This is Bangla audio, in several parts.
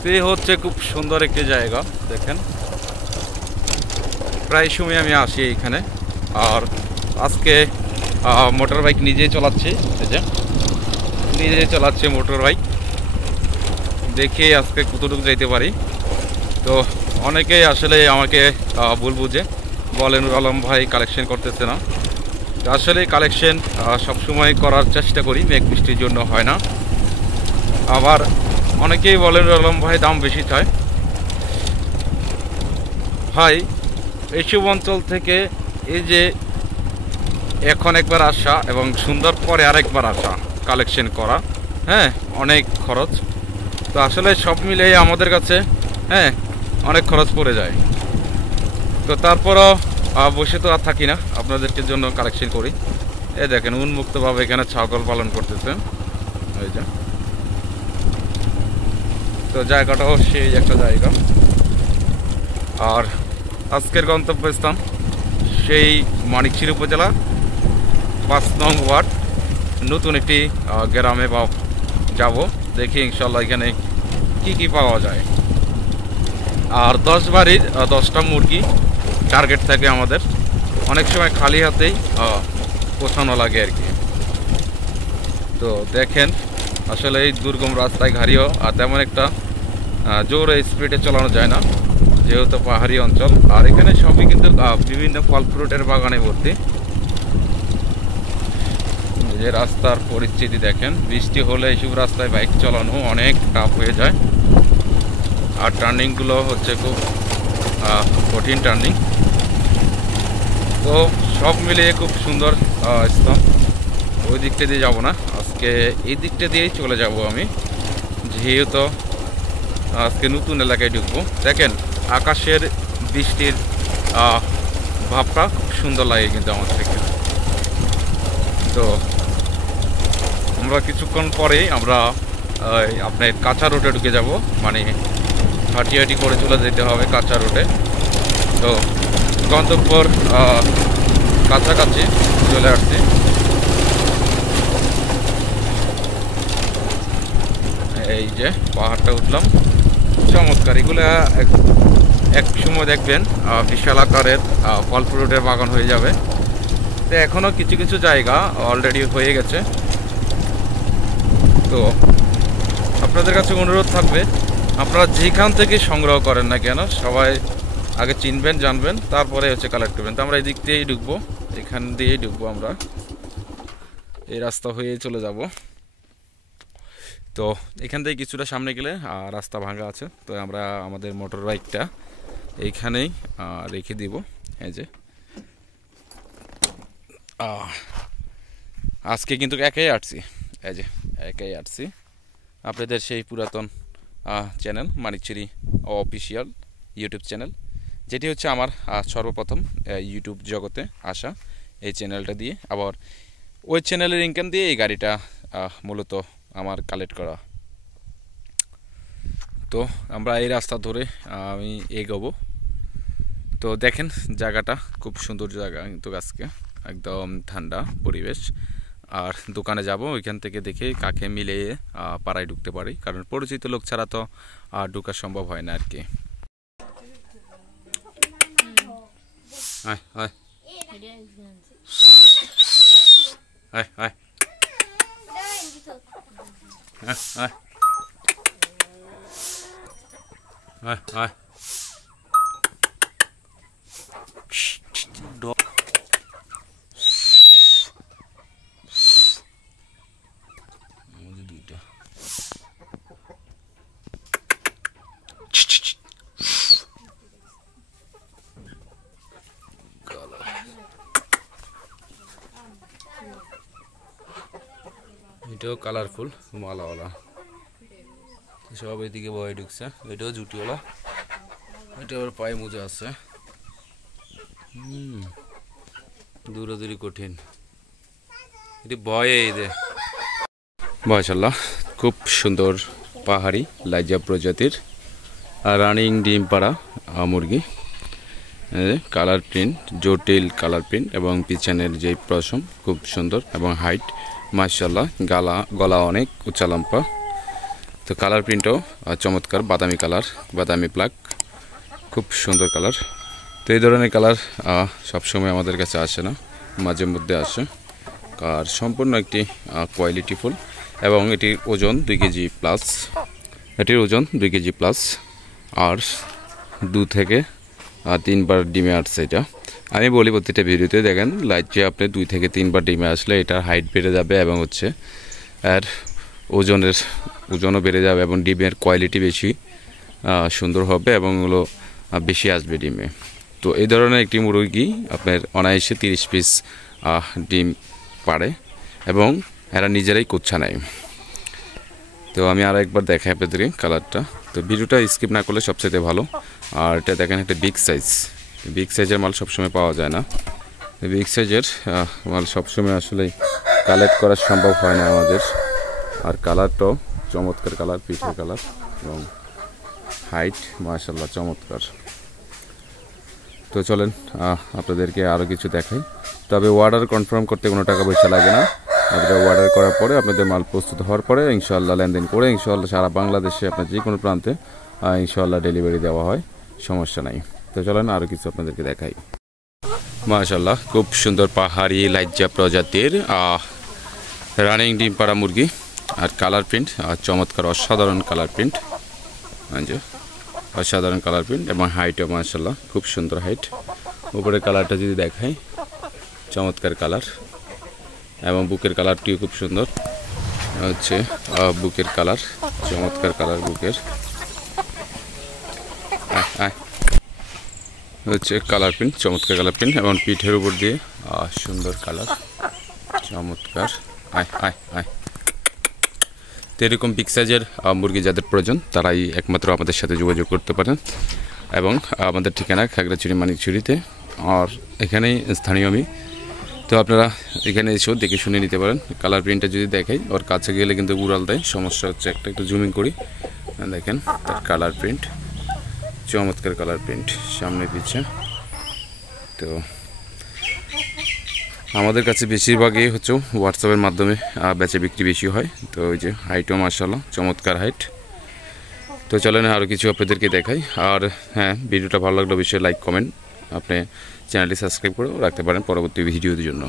সে হচ্ছে খুব সুন্দর একটি জায়গা দেখেন, প্রায় সময় আমি আসি এইখানে। আর আজকে মোটর বাইক নিজেই চালাচ্ছি, এই যে নিজেই চালাচ্ছি মোটর বাইক, দেখি আজকে কতটুকু যাইতে পারি। তো অনেকেই আসলে আমাকে ভুল বুঝে বলে নুর আলম ভাই কালেকশন করতেছে না। আসলে কালেকশন সবসময় করার চেষ্টা করি, মেঘ বৃষ্টির জন্য হয় না। আবার অনেকেই বলেন নুর আলম ভাই দাম বেশি চায়। ভাই এইসব অঞ্চল থেকে এই যে এখন একবার আসা এবং সুন্দর পরে আরেকবার আসা কালেকশন করা, হ্যাঁ অনেক খরচ। তো আসলে সব মিলিয়ে আমাদের কাছে হ্যাঁ অনেক খরচ পড়ে যায়। তো তারপরও বসে তো আর থাকি না, আপনাদেরকে জন্য কালেকশন করি। এই দেখেন উন্মুক্তভাবে এখানে ছাগল পালন করতেছে, এই যে। তো জায়গাটাও সেই একটা জায়গা। আর আজকের গন্তব্যস্থান সেই মানিকচির উপজেলা ৫ নং ওয়ার্ড, নতুন একটি গ্রামে যাব। দেখি ইনশাল্লাহ এখানে কি কি পাওয়া যায়। আর 10 বাড়ির 10টা মুরগি টার্গেট থাকে আমাদের। অনেক সময় খালি হাতেই পৌঁছানো লাগে আর কি। তো দেখেন আসলে এই দুর্গম রাস্তায় গাড়িও আর তেমন একটা জোরে স্পিডে চালানো যায় না, যেহেতু পাহাড়ি অঞ্চল। আর এখানে সবই কিন্তু বিভিন্ন ফল ফ্রুটের বাগানে ভর্তি। যে রাস্তার পরিস্থিতি দেখেন, বৃষ্টি হলে এইসব রাস্তায় বাইক চালানো অনেক টাফ হয়ে যায়। আর টার্নিংগুলো হচ্ছে খুব কঠিন টার্নিং। তো সব মিলিয়ে খুব সুন্দর স্থান। ওই দিকটা দিয়ে যাবো না, আজকে এই দিকটা দিয়েই চলে যাব আমি, যেহেতু আজকে নতুন এলাকায় ঢুকবো। দেখেন আকাশের বৃষ্টির ভাবটা খুব সুন্দর লাগে কিন্তু আমার থেকে। তো আমরা কিছুক্ষণ পরেই আমরা আপনার কাঁচা রোডে ঢুকে যাব, মানে হাঁটি হাঁটি করে চলে যেতে হবে কাঁচা রোডে। তো গন্তব্যর কাছাকাছি চলে আসছি। এই যে পাহাড়টা উঠলাম, চমৎকার। এগুলো এক সময় দেখবেন বিশাল আকারের ফল ফ্রুটের বাগান হয়ে যাবে। তো এখনও কিছু কিছু জায়গা অলরেডি হয়ে গেছে। তো আপনাদের কাছে অনুরোধ থাকবে, আপনারা যেখান থেকে সংগ্রহ করেন না কেন সবাই আগে চিনবেন জানবেন, তারপরে হচ্ছে কালেক্ট করবেন। তো আমরা এই দিক দিয়েই ঢুকবো, এখান দিয়েই ঢুকবো আমরা, এই রাস্তা হয়ে চলে যাব। তো এখান থেকে কিছুটা সামনে গেলে রাস্তা ভাঙা আছে। তো আমরা আমাদের মোটর বাইকটা এইখানেই রেখে দিব। এই যে আজকে কিন্তু একাই আসছি, এই যে একাই আসছি। আপনাদের সেই পুরাতন চ্যানেল মানিকচিরি অফিসিয়াল ইউটিউব চ্যানেল, যেটি হচ্ছে আমার সর্বপ্রথম ইউটিউব জগতে আসা এই চ্যানেলটা দিয়ে। আবার ওই চ্যানেলের ইনকাম দিয়ে এই গাড়িটা মূলত আমার কালেক্ট করা। তো আমরা এই রাস্তা ধরে আমি এগোবো। তো দেখেন জায়গাটা খুব সুন্দর জায়গা কিন্তু আজকে একদম ঠান্ডা পরিবেশ। আর দোকানে যাব, ওইখান থেকে দেখে কাকে মিলিয়ে পাড়ায় ঢুকতে পারি, কারণ পরিচিত লোক ছাড়া তো ঢুকা সম্ভব হয় না আর কি। এটাও কালারফুল মালাওয়ালা, সব এদিকে বয়ে ঢুকছে। এটাও জুটিওয়ালা, এটা আবার পায়ে মোজা আছে। দূরাদূরি কঠিন, এটি ভয়ে দে। মাশাআল্লাহ খুব সুন্দর পাহাড়ি লাইজা প্রজাতির রানিং ডিম পাড়া মুরগি, কালার প্রিন্ট, জটিল কালার প্রিন্ট এবং পিছনের যে পশম খুব সুন্দর এবং হাইট মাশাআল্লাহ, গলা অনেক উঁচা লম্বা। তো কালার প্রিন্টও চমৎকার, বাদামি কালার, বাদামি ব্ল্যাক, খুব সুন্দর কালার। তো এই ধরনের কালার সবসময় আমাদের কাছে আসে না, মাঝে মধ্যে আসে। আর সম্পূর্ণ একটি কোয়ালিটিফুল এবং এটির ওজন 2 কেজি প্লাস, এটির ওজন 2 কেজি প্লাস। আর 2 থেকে 3 বার ডিমে আসছে এটা। আমি বলি প্রতিটা ভিডিওতে দেখেন লাইটে আপনি 2 থেকে 3 বার ডিমে আসলে এটার হাইট বেড়ে যাবে এবং হচ্ছে এর ওজনও বেড়ে যাবে এবং ডিমের কোয়ালিটি বেশি সুন্দর হবে এবং ওগুলো বেশি আসবে ডিমে। তো এই ধরনের একটি মুরগি আপনার অনায়াসে 30 পিস ডিম পারে এবং এরা নিজেরাই কুচ্ছা নেয়। তো আমি আর একবার দেখাই আপনাদেরকে কালারটা। তো ভিডিওটা স্কিপ না করলে সবচেয়ে ভালো। আর এটা দেখেন একটা বিগ সাইজের মাল সবসময় পাওয়া যায় না। বিগ সাইজের মাল সবসময় আসলে কালেক্ট করা সম্ভব হয় না আমাদের। আর কালারটাও চমৎকার কালার, পিঠের কালার এবং হাইট মাশাআল্লাহ চমৎকার। তো চলেন আপনাদেরকে আরও কিছু দেখাই। তবে অর্ডার কনফার্ম করতে কোনো টাকা পয়সা লাগে না। আপনারা অর্ডার করার পরে আপনাদের মাল প্রস্তুত হওয়ার পরে ইনশাআল্লাহ লেনদেন করে ইনশাআল্লাহ সারা বাংলাদেশে আপনার যে কোনো প্রান্তে ইনশাআল্লাহ ডেলিভারি দেওয়া হয়, সমস্যা নাই। তো চলেন আরও কিছু আপনাদেরকে দেখাই। মাশাআল্লাহ খুব সুন্দর পাহাড়ি লাইজ্জা প্রজাতির রানিং ডিম পাড়া মুরগি। আর কালার প্রিন্ট চমৎকার, অসাধারণ কালার প্রিন্ট, অসাধারণ কালার প্রিন্ট এবং হাইটও মাশাআল্লাহ খুব সুন্দর হাইট। উপরে কালারটা যদি দেখাই চমৎকার কালার এবং বুকের কালারটিও খুব সুন্দর হচ্ছে। বুকের কালার চমৎকার কালার, বুকের হচ্ছে কালার প্রিন্ট, চমৎকার কালার প্রিন্ট এবং পিঠের উপর দিয়ে সুন্দর কালার, চমৎকার। তো এরকম বিগ সাইজের মুরগি যাদের প্রয়োজন তারাই একমাত্র আমাদের সাথে যোগাযোগ করতে পারেন। এবং আমাদের ঠিকানা খাগড়াছড়ি মানিকছড়িতে, আর এখানেই স্থানীয় আমি। তো আপনারা এখানে এসেও দেখে শুনে নিতে পারেন। কালার প্রিন্টটা যদি দেখাই, ওর কাছে গেলে কিন্তু উড়াল দেয়, সমস্যা হচ্ছে একটু জুমিং করি। দেখেন তার কালার প্রিন্ট, চমৎকার কালার প্রিন্ট সামনে পিছে। তো আমাদের কাছে বেশিরভাগই হচ্ছে হোয়াটসঅ্যাপের মাধ্যমে বেচা বিক্রি বেশি হয়। তো ওই যে হাইটও মাশাআল্লাহ চমৎকার হাইট। তো চলেন আরও কিছু আপনাদেরকে দেখাই। আর হ্যাঁ, ভিডিওটা ভালো লাগলে অবশ্যই লাইক কমেন্ট, আপনি চ্যানেলটি সাবস্ক্রাইব করে রাখতে পারেন পরবর্তী ভিডিওর জন্য।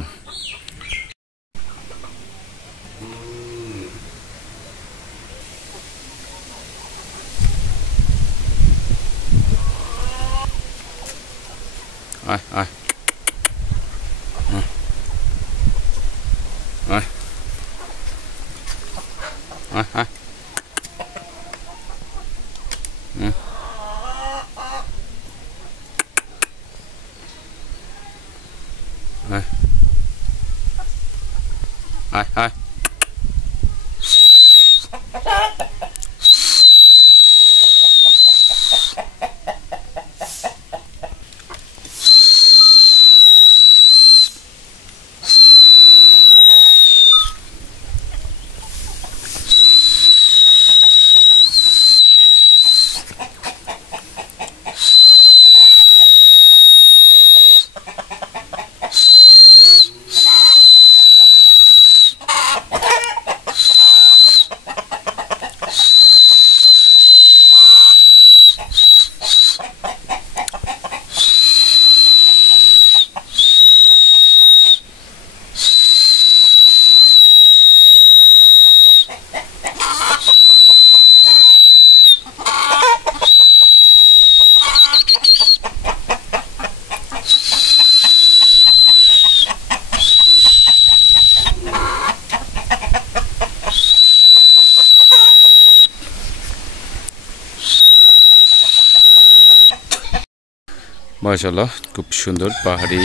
মাশাআল্লাহ খুব সুন্দর পাহাড়ি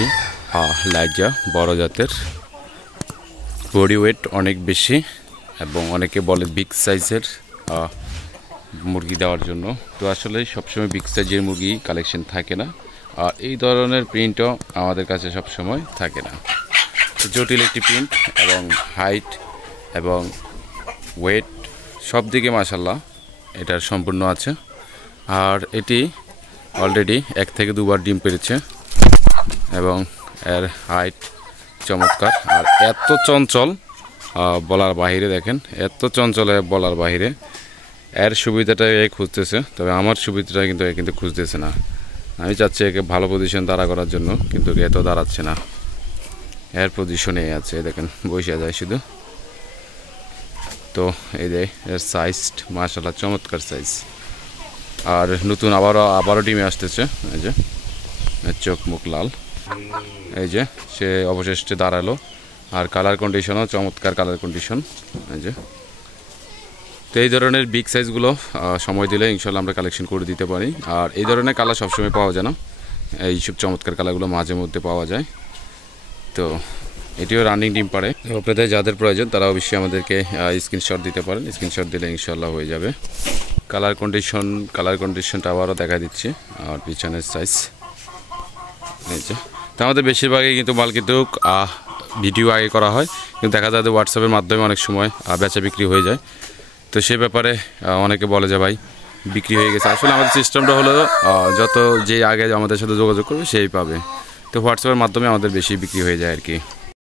লাইজা, বড় জাতের, বডি ওয়েট অনেক বেশি এবং অনেকে বলে বিগ সাইজের মুরগি দেওয়ার জন্য। তো আসলে সবসময় বিগ সাইজের মুরগি কালেকশন থাকে না, আর এই ধরনের প্রিন্টও আমাদের কাছে সবসময় থাকে না। জটিল একটি প্রিন্ট এবং হাইট এবং ওয়েট সব দিকে মাশাআল্লাহ এটার সম্পূর্ণ আছে। আর এটি অলরেডি 1 থেকে 2 বার ডিম পেরেছে এবং এর হাইট চমৎকার। আর এত চঞ্চল বলার বাহিরে, দেখেন এত চঞ্চল বলার বাহিরে। এর সুবিধাটা এ খুঁজতেছে, তবে আমার সুবিধাটা কিন্তু এ কিন্তু খুঁজতেছে না। আমি চাচ্ছি একে ভালো পজিশন দাঁড়া করার জন্য, কিন্তু এ তো দাঁড়াচ্ছে না, এর পজিশনে আছে দেখেন বসে যায় শুধু। তো এই যে এর সাইজ মাশাআল্লাহ চমৎকার সাইজ। আর নতুন আবারও টিমে আসতেছে, এই যে চোখ মুখ লাল, এই যে সে অবশেষে দাঁড়ালো। আর কালার কন্ডিশনও চমৎকার কালার কন্ডিশন, এই যে। তো এই ধরনের বিগ সাইজগুলো সময় দিলে ইনশাল্লাহ আমরা কালেকশন করে দিতে পারি। আর এই ধরনের কালার সবসময় পাওয়া যায় না, এইসব চমৎকার কালারগুলো মাঝে মধ্যে পাওয়া যায়। তো এটিও রানিং ডিম পারে। আপনাদের যাদের প্রয়োজন তারা অবশ্যই আমাদেরকে স্ক্রিনশট দিতে পারেন, স্ক্রিনশট দিলে ইনশাল্লাহ হয়ে যাবে। কালার কন্ডিশনটা আবারও দেখা দিচ্ছি। আর পিছনের সাইজ এই যে। তো আমাদের বেশিরভাগই কিন্তু মাল কিন্তু ভিডিও আগে করা হয়, কিন্তু দেখা যায় হোয়াটসঅ্যাপের মাধ্যমে অনেক সময় বেচা বিক্রি হয়ে যায়। তো সে ব্যাপারে অনেকে বলে যে ভাই বিক্রি হয়ে গেছে। আসলে আমাদের সিস্টেমটা হলো যত যে আগে আমাদের সাথে যোগাযোগ করবে সেই পাবে। তো হোয়াটসঅ্যাপের মাধ্যমে আমাদের বেশি বিক্রি হয়ে যায় আর কি।